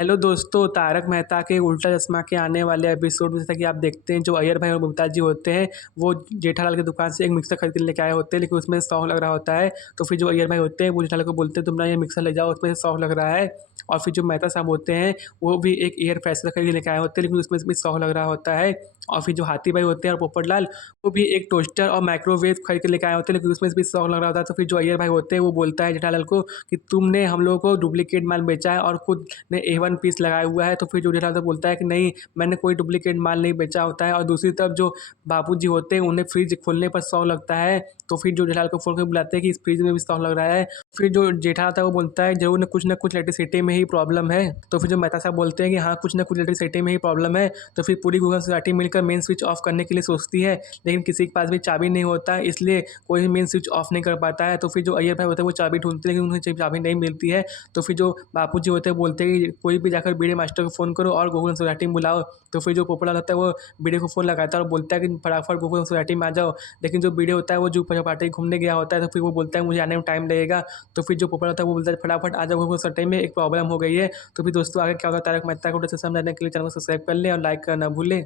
Hello दोस्तों, तारक मेहता के उल्टा चश्मा के आने वाले एपिसोड में जैसा कि आप देखते हैं, जो अय्यर भाई और मुमताज जी होते हैं, वो जेठालाल की दुकान से एक मिक्सर खरीद के लेके आए होते हैं, लेकिन उसमें सौंफ लग रहा होता है। तो फिर जो अय्यर भाई होते हैं वो जेठालाल को बोलते हैं, तुम ना ये मिक्सर ले जाओ, उसमें सौंफ लग रहा है। और फिर जो मेहता साहब होते हैं, वो भी एक एयर फ्रेशनर खरीद के लेके आए होते हैं, लेकिन उसमें भी सौंफ लग रहा होता है। और फिर जो हाथी भाई होते हैं और पोपटलाल, वो भी एक टोस्टर और माइक्रोवेव खरीद के लेके आए होते हैं, लेकिन उसमें भी सौंफ लग रहा होता है। तो फिर जो अय्यर भाई होते हैं, वो बोलता है जेठालाल को कि तुमने हम लोगों को डुप्लीकेट माल बेचा है और खुद ने ए1 पीस लगाया हुआ है। तो फिर जो जेठालाल तो बोलता है कि नहीं, मैंने कोई डुप्लीकेट माल नहीं बेचा होता है। और दूसरी तरफ जो बाबूजी होते हैं, उन्हें फ्रिज खोलने पर सौंफ लगता है। तो फिर जो जेठालाल को फ़ोन करके बुलाते हैं कि इस फ्रिज में भी सौंफ लग रहा है। फिर जो जेठालाल था वो बोलता है ज़रूर न कुछ इलेक्ट्रिसिटी में ही प्रॉब्लम है। तो फिर जो मेहता साहब बोलते हैं कि हाँ, कुछ न कुछ इलेक्ट्रिसिटी में ही प्रॉब्लम है। तो फिर पूरी गूगल सोसाइटी मिलकर मेन स्विच ऑफ करने के लिए सोचती है, लेकिन किसी के पास भी चाबी नहीं होता है, इसलिए कोई भी मेन स्विच ऑफ नहीं कर पाता है। तो फिर जो अय्यर भाई होते हैं वो चाबी ढूँढते हैं, लेकिन उन्हें चाबी नहीं मिलती है। तो फिर जो बापूजी होते हैं बोलते हैं कि कोई भी जाकर बीडे मास्टर को फ़ोन करो और गूगल सोसाइटी में बुलाओ। तो फिर जो पोपटलाल होता है वो बीडे को फ़ोन लगाता है और बोलता है कि फटाफट गूगल सोसाइटी में आ जाओ। लेकिन जो बीडे होता है वो जुहू चौपाटी घूमने गया होता है, तो फिर वो बोलता है मुझे आने में टाइम लगेगा। तो फिर जो पोपटलाल होता है वो बोलता है फटाफट आ जाओ गूगल सोसाइटी में, एक प्रॉब्लम हो गई है। तो फिर दोस्तों, आगे क्या होगा तारक मेहता का उल्टा चश्मा जानने के लिए चैनल को सब्सक्राइब कर लें और लाइक करना ना भूलें।